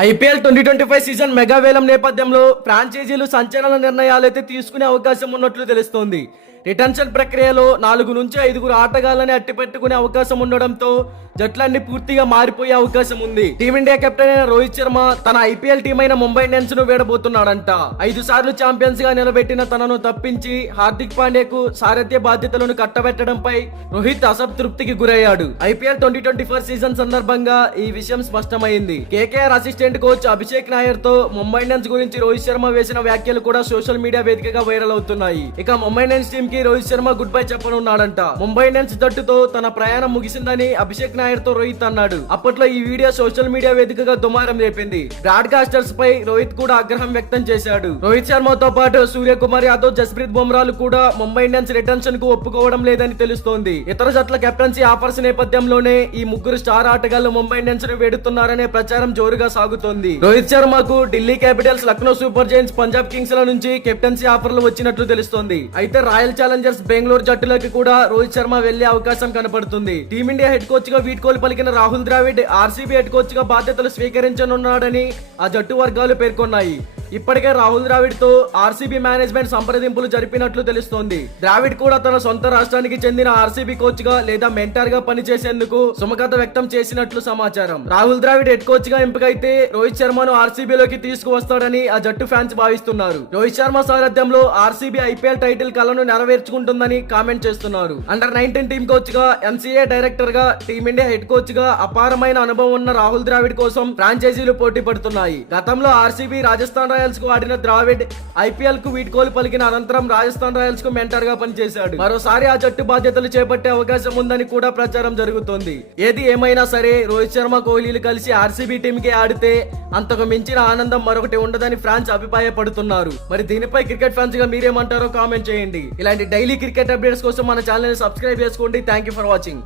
IPL 2025 season mega వేలం నేపథ్యంలో ఫ్రాంచైజీలు సంచలన నిర్ణయాలైతే తీసుకునే అవకాశం ఉన్నట్లు తెలుస్తోంది. రిటెన్షన్ ప్రక్రియలో 4 నుంచి 5 ఆటగాళ్లని అట్టిపెట్టుకునే అవకాశం ఉండడంతో జట్లన్నీ పూర్తిగా మారిపోయే అవకాశం ఉంది. టీమిండియా కెప్టెన్ అయిన రోహిత్ శర్మ తన ఐపీఎల్ టీం అయిన ముంబై ఇండియన్స్ ను వేడబోతున్నాడంట. 5 సార్లు ఛాంపియన్స్ గా నిలబెట్టిన తనను తప్పించి హార్దిక్ పాండ్యాకు సారథ్య బాధ్యతలను కట్టబెట్టడంపై రోహిత్ అసంతృప్తికి గురయ్యాడు. ఐపీఎల్ 2024 సీజన్ సందర్భంగా ఈ విషయం స్పష్టమైంది. KKR assistant coach Abhishek Nayar తో ముంబై ఇండియన్స్ గురించి రోహిత్ శర్మ వేసిన వ్యాఖ్యలు కూడా సోషల్ మీడియా వేదికగా వైరల్ అవుతున్నాయి. ఇక ముంబై ఇండియన్స్ టీం కి రోహిత్ శర్మ గుడ్ బై చెప్పనున్నాడంట. ముంబై ఇండియన్స్ జట్టుతో తన ప్రయాణం ముగిసిందని అభిషేక్ నాయర్ తో రోహిత్ అన్నాడు. అప్పట్లో ఈ వీడియో సోషల్ మీడియా వేదికగా దుమారం రేపింది. బ్రాడ్కాస్టర్స్ పై రోహిత్ కూడా ఆగ్రహం వ్యక్తం చేశాడు. రోహిత్ శర్మతో పాటు సూర్యకుమార్ యాదవ్, జస్ప్రీత్ బుమ్రాలు కూడా ముంబై ఇండియన్స్ రిటెన్షన్ కు ఒప్పుకోవడం లేదని తెలుస్తోంది. ఇతర జట్ల కెప్టెన్సీ ఆఫర్స్ నేపథ్యంలోనే ఈ 3 స్టార్ ఆటగాళ్లు ముంబై ఇండియన్స్ ను వేడుతున్నారనే ప్రచారం జోరుగా సాగుతోంది. రోహిత్ శర్మకు Delhi Capitals, Lucknow super giants, Punjab kings ల నుంచి కెప్టెన్సీ ఆఫర్లు వచ్చినట్లు తెలుస్తోంది. అయితే రాయల్ ఛాలెంజర్స్ బెంగళూరు జట్టులోకి కూడా రోహిత్ శర్మ వెళ్లే అవకాశం కనపడుతుంది. టీమిండియా హెడ్ కోచ్ గా వీడ్కోలు పలికిన Rahul Dravid RCB head coach గా బాధ్యతలు స్వీకరించనున్నాడని ఆ జట్టు వర్గాలు పేర్కొన్నాయి. ఇప్పటికే రాహుల్ ద్రావిడ్ తో ఆర్సీబీ మేనేజ్మెంట్ సంప్రదింపులు జరిపినట్లు తెలుస్తోంది. ద్రావిడ్ కూడా తన సొంత రాష్ట్రానికి చెందిన ఆర్సీబీ కోచ్ గా లేదా మెంటర్ గా పనిచేసేందుకు సుముఖత వ్యక్తం చేసినట్లు సమాచారం. రాహుల్ ద్రావిడ్ హెడ్ కోచ్ గా ఎంపికైతే రోహిత్ శర్మను ఆర్సీబీలోకి తీసుకువస్తాడని ఆ జట్టు ఫ్యాన్స్ భావిస్తున్నారు. రోహిత్ శర్మ సారథ్యంలో ఆర్సీబీ ఐపీఎల్ టైటిల్ కలను నెరవేర్చుకుంటుందని కామెంట్ చేస్తున్నారు. అండర్-19 టీమ్ కోచ్ గా, ఎంసీఏ డైరెక్టర్ గా, టీమిండియా హెడ్ కోచ్ గా అపారమైన అనుభవం ఉన్న రాహుల్ ద్రావిడ్ కోసం ఫ్రాంచైజీలు పోటీ పడుతున్నాయి. గతంలో ఆర్సీబీ, రాజస్థాన్ రాయల్స్ కు ఆడిన ద్రావిడ్ ఐపీఎల్ కు వీడ్కోలు పలికిన అనంతరం రాజస్థాన్ రాయల్స్ కు మెంటర్ గా పనిచేశాడు. మరోసారి ఆ జట్టు బాధ్యతలు చేపట్టే అవకాశం ఉందని కూడా ప్రచారం జరుగుతోంది. ఏది ఏమైనా సరే రోహిత్ శర్మ, కోహ్లీలు కలిసి ఆర్సీబీ టీమ్ కి ఆడితే అంతకు మించిన ఆనందం మరొకటి ఉండదని ఫ్యాన్స్ అభిప్రాయపడుతున్నారు. మరి దీనిపై క్రికెట్ ఫ్యాన్స్ గా మీరేమంటారో కామెంట్ చేయండి. ఇలాంటి డైలీ క్రికెట్ అప్డేట్స్ కోసం మన ఛానల్ ని సబ్స్క్రైబ్ చేసుకోండి. Thank you for watching.